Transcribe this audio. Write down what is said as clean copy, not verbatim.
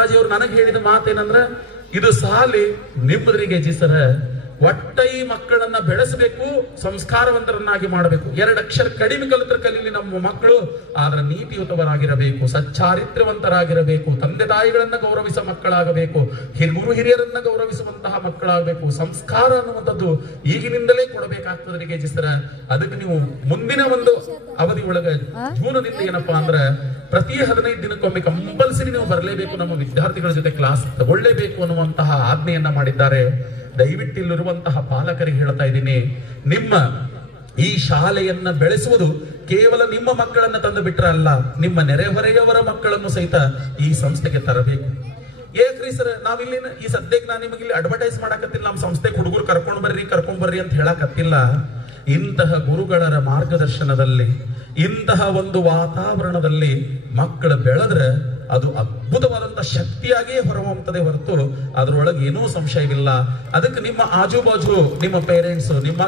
ಅಪ್ಪಾಜಿಯವರು ನನಗೆ ಹೇಳಿದ ಮಾತೇನಂದ್ರ, ಇದು ಸಾಲಿ ನಿಮ್ಮದ್ರಿಗೆ ಸರ ಒಟ್ಟ ಈ ಮಕ್ಕಳನ್ನ ಬೆಳೆಸಬೇಕು, ಸಂಸ್ಕಾರವಂತರನ್ನಾಗಿ ಮಾಡಬೇಕು. 2 ಅಕ್ಷರ ಕಡಿಮೆ ಕಲಿತರ ಕಲೀಲಿ ನಮ್ಮ ಮಕ್ಕಳು, ಆದ್ರೆ ನೀತಿಯುತವರಾಗಿರಬೇಕು, ಸಚ್ಚಾರಿತ್ರ್ಯವಂತರಾಗಿರಬೇಕು, ತಂದೆ ತಾಯಿಗಳನ್ನ ಗೌರವಿಸುವ ಮಕ್ಕಳಾಗಬೇಕು, ಗುರು ಹಿರಿಯರನ್ನ ಗೌರವಿಸುವಂತಹ ಮಕ್ಕಳಾಗಬೇಕು. ಸಂಸ್ಕಾರ ಅನ್ನುವಂಥದ್ದು ಈಗಿನಿಂದಲೇ ಕೊಡಬೇಕಾಗ್ತದೆ ರಿಗೇಜಿಸ್ತರ. ಅದಕ್ಕೆ ನೀವು ಮುಂದಿನ ಒಂದು ಅವಧಿ ಒಳಗ ಜೂನದಿಂದ ಏನಪ್ಪಾ ಅಂದ್ರೆ ಪ್ರತಿ 15 ದಿನಕ್ಕೊಮ್ಮೆ ಕಂಪಲ್ಸರಿ ನೀವು ಬರಲೇಬೇಕು, ನಮ್ಮ ವಿದ್ಯಾರ್ಥಿಗಳ ಜೊತೆ ಕ್ಲಾಸ್ ತಗೊಳ್ಳೇಬೇಕು ಅನ್ನುವಂತಹ ಆಜ್ಞೆಯನ್ನ ಮಾಡಿದ್ದಾರೆ. ದಯವಿಟ್ಟು ಇಲ್ಲಿರುವಂತಹ ಪಾಲಕರಿಗೆ ಹೇಳ್ತಾ ಇದ್ದೀನಿ, ನಿಮ್ಮ ಈ ಶಾಲೆಯನ್ನ ಬೆಳೆಸುವುದು ಕೇವಲ ನಿಮ್ಮ ಮಕ್ಕಳನ್ನ ತಂದು ಬಿಟ್ರ ಅಲ್ಲ, ನಿಮ್ಮ ನೆರೆಹೊರೆಯವರ ಮಕ್ಕಳನ್ನು ಸಹಿತ ಈ ಸಂಸ್ಥೆಗೆ ತರಬೇಕು. ಏಕ್ರಿ ಸರ್, ನಾವಿಲ್ಲಿ ಈ ಸದ್ಯಕ್ಕೆ ನಾನು ನಿಮಗೆ ಇಲ್ಲಿ ಅಡ್ವರ್ಟೈಸ್ ಮಾಡಕತ್ತಿಲ್ಲ, ನಮ್ಮ ಸಂಸ್ಥೆಗೆ ಹುಡುಗರು ಕರ್ಕೊಂಡ್ ಬರ್ರಿ ಅಂತ ಹೇಳಕತ್ತಿಲ್ಲ. ಇಂತಹ ಗುರುಗಳರ ಮಾರ್ಗದರ್ಶನದಲ್ಲಿ, ಇಂತಹ ಒಂದು ವಾತಾವರಣದಲ್ಲಿ ಮಕ್ಕಳು ಬೆಳೆದ್ರೆ ಅದು ಅದ್ಭುತವಾದಂತಹ ಶಕ್ತಿಯಾಗಿಯೇ ಹೊರಹೊಮ್ಮುತ್ತದೆ ಹೊರತು ಅದರೊಳಗೆ ಏನೂ ಸಂಶಯವಿಲ್ಲ. ಅದಕ್ಕೆ ನಿಮ್ಮ ಆಜು ಬಾಜು ನಿಮ್ಮ ಪೇರೆಂಟ್ಸ್, ನಿಮ್ಮ